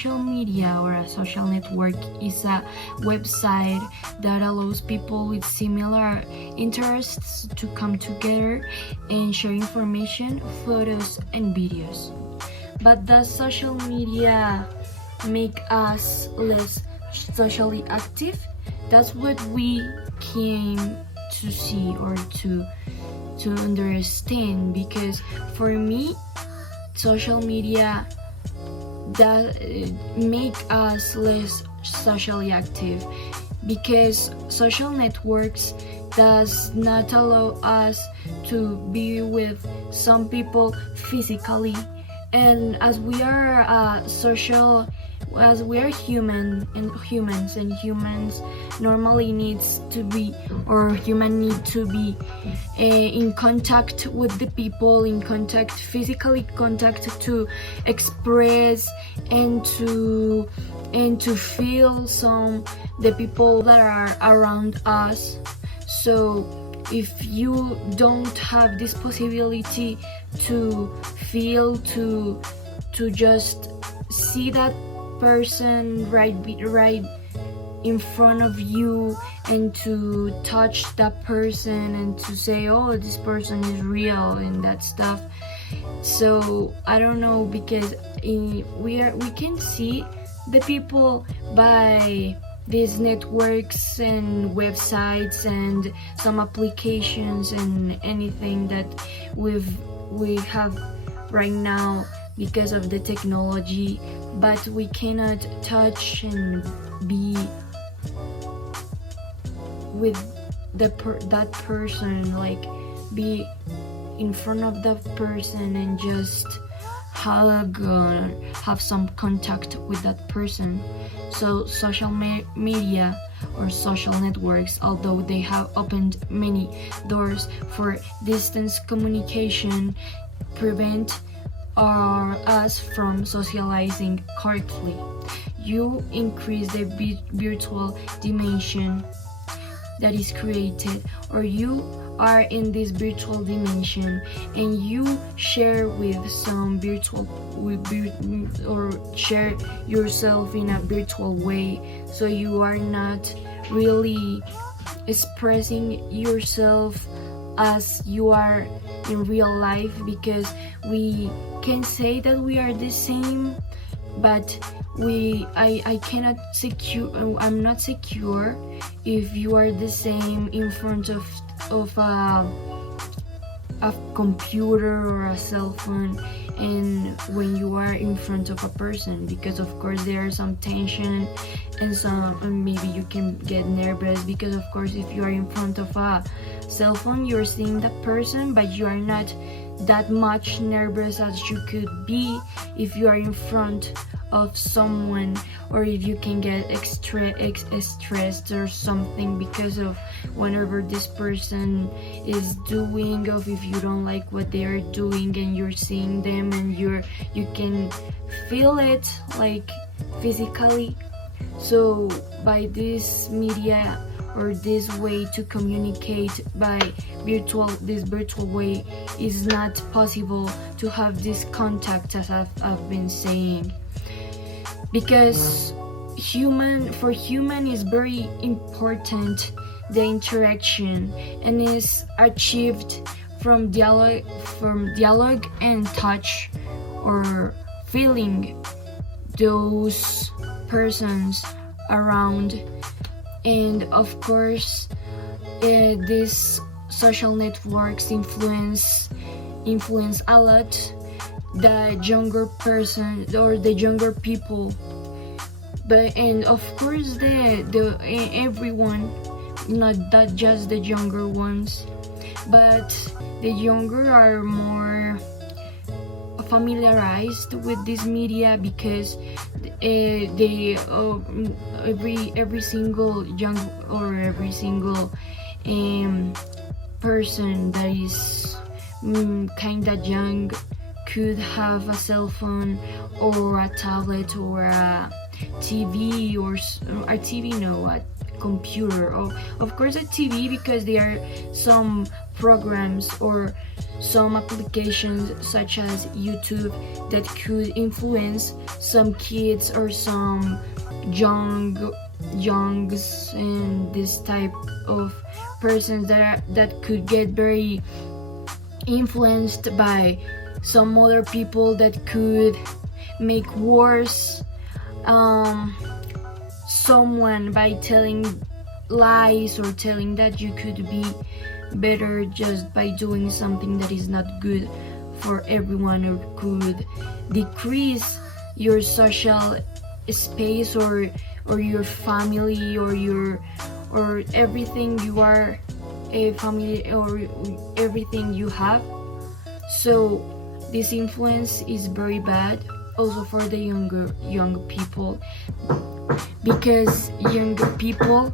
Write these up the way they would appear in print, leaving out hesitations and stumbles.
social media or a social network is a website that allows people with similar interests to come together and share information, photos, and videos. But does social media make us less socially active? That's what we came to see or to understand, because for me, social media that make us less socially active, because social networks does not allow us to be with some people physically, and as we are humans normally needs to be, or human need to be in contact with the people, in contact, physically contact, to express and to feel the people that are around us. So if you don't have this possibility to feel, to just see that person right in front of you, and to touch that person and to say, oh, this person is real and that stuff. So I don't know, because we can see the people by these networks and websites and some applications and anything that we have right now because of the technology, but we cannot touch and be with that person, like be in front of that person and just hug or have some contact with that person. So social media or social networks, although they have opened many doors for distance communication, prevent us from socializing correctly. You increase the virtual dimension that is created, or you are in this virtual dimension and you share with some or share yourself in a virtual way, so you are not really expressing yourself as you are in real life, because we can say that we are the same, but I'm not secure if you are the same in front of a computer or a cell phone and when you are in front of a person, because of course there are some tension and maybe you can get nervous, because of course if you are in front of a cell phone you're seeing that person, but you are not that much nervous as you could be if you are in front of someone, or if you can get stressed or something because of whatever this person is doing, or if you don't like what they are doing and you're seeing them and you can feel it like physically. So by this media or this way to communicate by this virtual way, is not possible to have this contact, as I've been saying, because for human is very important the interaction, and is achieved from dialogue and touch, or feeling those persons around. And of course these social networks influence a lot the younger person or the younger people, and of course the everyone, not that just the younger ones, but the younger are more familiarized with this media, because they every single young or every single person that is kinda young could have a cell phone or a tablet or a TV or a TV, no, a computer, or of course a TV, because there are some programs or some applications such as YouTube that could influence some kids or some youngs and this type of persons that could get very influenced by some other people that could make worse someone by telling lies or telling that you could be better just by doing something that is not good for everyone, or could decrease your social space or your family or everything you are, a family or everything you have. So this influence is very bad also for the young people, because younger people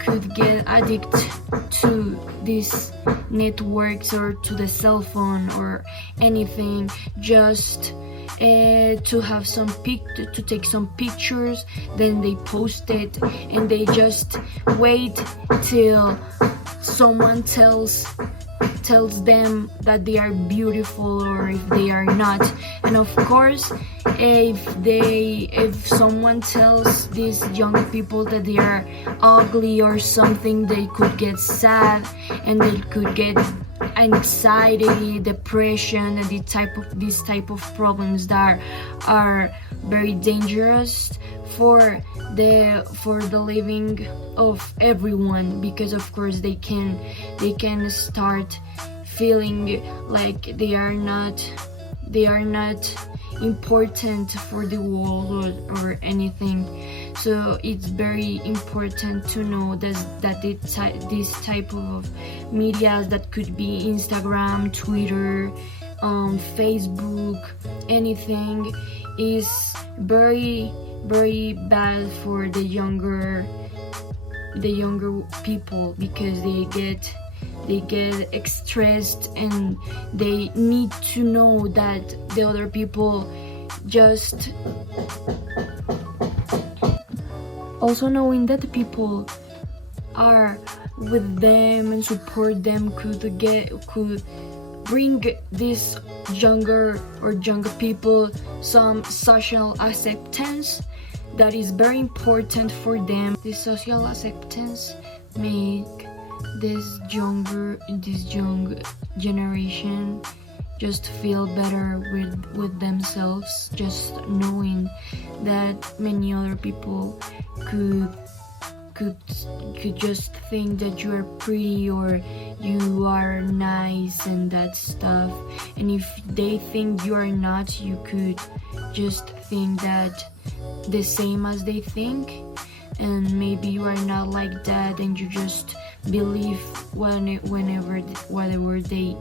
could get addicted to these networks or to the cell phone or anything, just to have to take some pictures, then they post it and they just wait till someone tells them that they are beautiful or if they are not. And of course, if someone tells these young people that they are ugly or something, they could get sad and they could get anxiety, depression, and these type of problems that are very dangerous for the living of everyone, because of course they can start feeling like they are not important for the world or anything. So it's very important to know that this type of media, that could be Instagram, Twitter, Facebook, anything, is very very bad for the younger people, because they get stressed and they need to know that the other people just also knowing that the people are with them and support them could bring these younger people some social acceptance that is very important for them. This social acceptance make this young generation just feel better with themselves, just knowing that many other people could just think that you are pretty or you are nice and that stuff, and if they think you are not, you could just think that the same as they think, and maybe you are not like that, and you just believe whatever they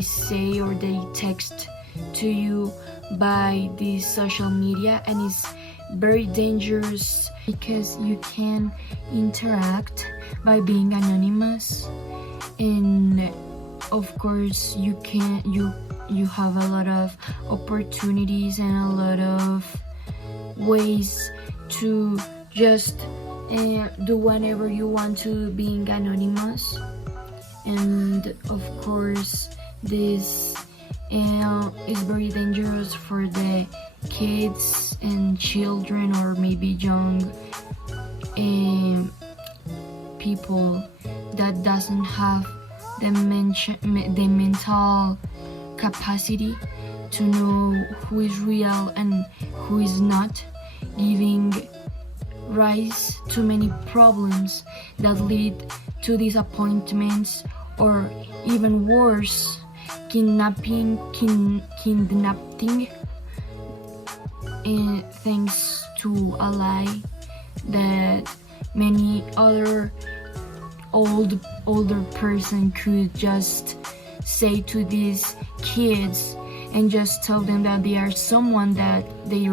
say or they text to you by this social media. And it's very dangerous because you can interact by being anonymous, and of course you have a lot of opportunities and a lot of ways to just do whatever you want to being anonymous. And of course this is very dangerous for the kids and children, or maybe young people that doesn't have the mental capacity to know who is real and who is not, giving rise to many problems that lead to disappointments, or even worse, kidnapping thanks to a lie that many other older person could just say to these kids and just tell them that they are someone that they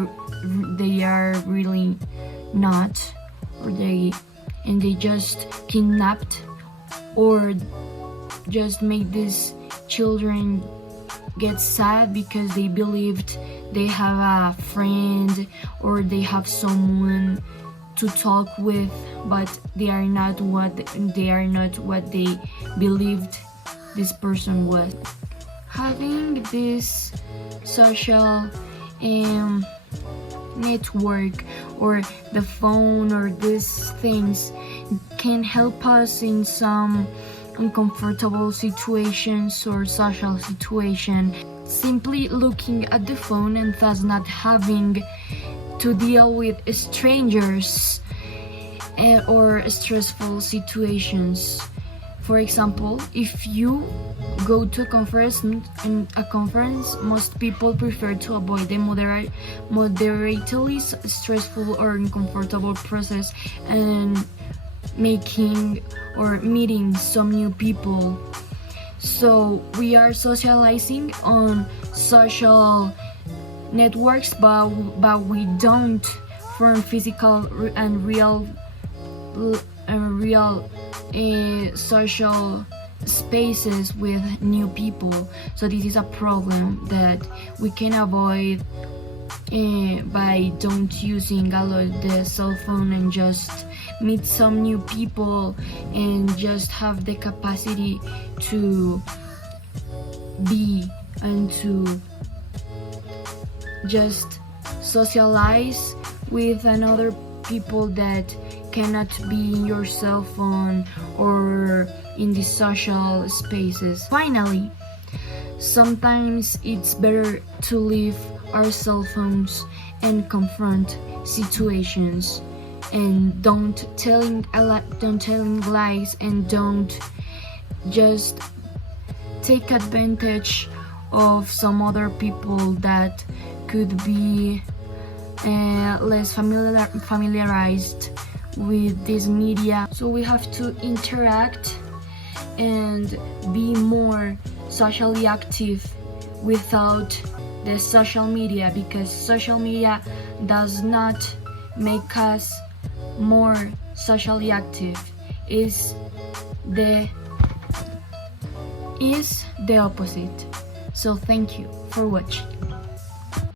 are really not, or they just kidnapped or just make these children get sad because they believed they have a friend or they have someone to talk with, but they are not what they believed this person was. Having this social network or the phone or these things can help us in some uncomfortable situations or social situation. Simply looking at the phone and thus not having to deal with strangers or stressful situations. For example, if you go to a conference, most people prefer to avoid the moderately stressful or uncomfortable process and making or meeting some new people. So we are socializing on social networks, but we don't form physical and real social spaces with new people. So this is a problem that we can avoid by don't using a lot the cell phone and just meet some new people and just have the capacity to be and to just socialize with another people that cannot be in your cell phone or in the social spaces. Finally, sometimes it's better to leave our cell phones and confront situations, and don't telling lies, and don't just take advantage of some other people that could be less familiarized with this media. So we have to interact and be more socially active without the social media, because social media does not make us more socially active. Is the opposite. So thank you for watching.